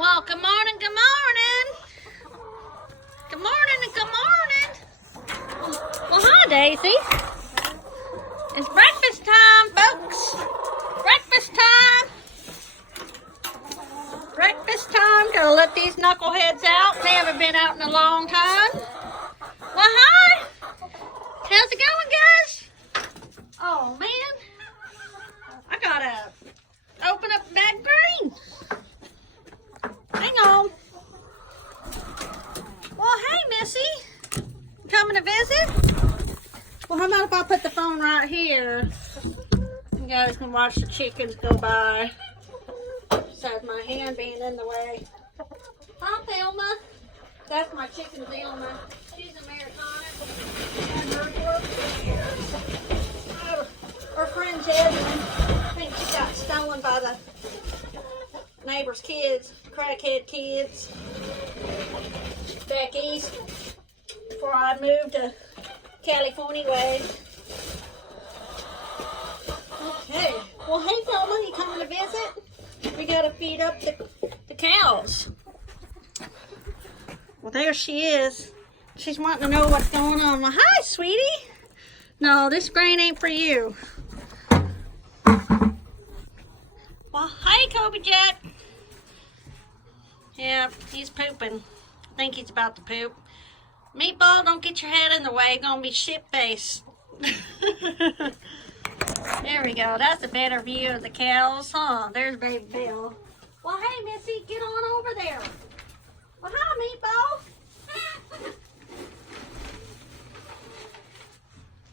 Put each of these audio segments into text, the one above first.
Well, good morning, good morning. Good morning and good morning. Well, hi, Daisy. It's breakfast time, folks. Breakfast time. Breakfast time. Gotta let these knuckleheads out. They haven't been out in a long time. Well, hi. How's it going, guys? Oh, man. I gotta open up that green. Hang on. Well, hey, Missy. Coming to visit? Well, how about if I put the phone right here? You guys can watch the chickens go by. Besides my hand being in the way. Hi, Thelma. That's my chicken, Thelma. She's Americana. Her friend Jasmine, I think she got stolen by the neighbor's kids, crackhead kids, back east before I moved to California way. Okay. Well, hey, Thelma, you coming to visit? We gotta feed up the cows. Well, there she is. She's wanting to know what's going on. Well, hi, sweetie. No, this grain ain't for you. Well, hey, Kobe Jack. Yeah, he's pooping. I think he's about to poop. Meatball, don't get your head in the way. You're gonna be shit-faced. There we go. That's a better view of the cows. Huh, there's Baby Bill. Well, hey, Missy, get on over there. Well, hi, Meatball.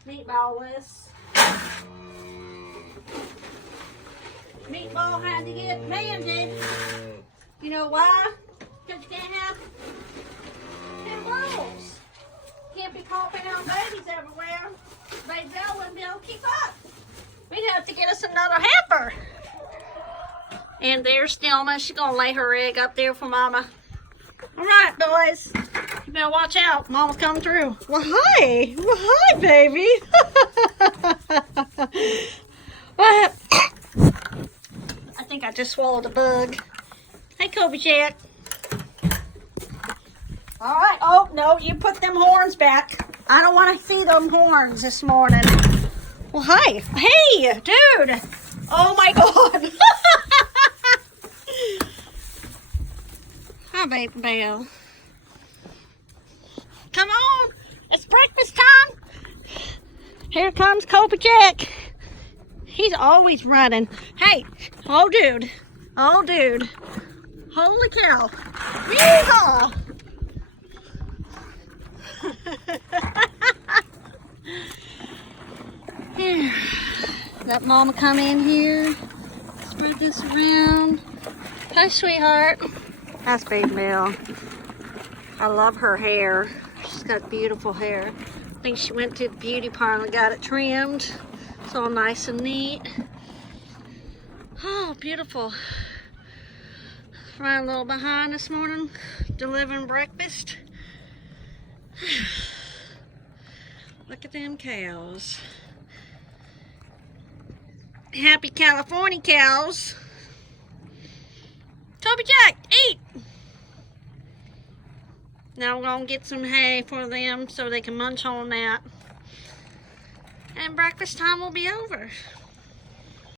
Meatball-less. Meatball had to get banded. You know why? Because you can't have 10 rules. Can't be popping out babies everywhere. Baby Bell wouldn't be able to keep up. We'd have to get us another heifer. And there's Thelma. She's going to lay her egg up there for Mama. All right, boys. You better watch out. Mama's coming through. Well, hi. Well, hi, baby. What? I think I just swallowed a bug. Hey, Kobe Jack. All right. Oh, no, you put them horns back. I don't want to see them horns this morning. Well, hi. Hey, dude. Oh, my God. Hi, Baby Bell. Come on. It's breakfast time. Here comes Kobe Jack. He's always running. Hey. Oh, dude. Oh, dude. Holy cow. Yeehaw. Here. Let Mama come in here. Spread this around. Hi, sweetheart. That's Baby Bell. I love her hair. She's got beautiful hair. I think she went to the beauty parlor and got it trimmed. It's all nice and neat. Oh, beautiful. Running a little behind this morning, delivering breakfast. Look at them cows. Happy California cows. Toby Jack, eat! Now we're going to get some hay for them so they can munch on that. And breakfast time will be over.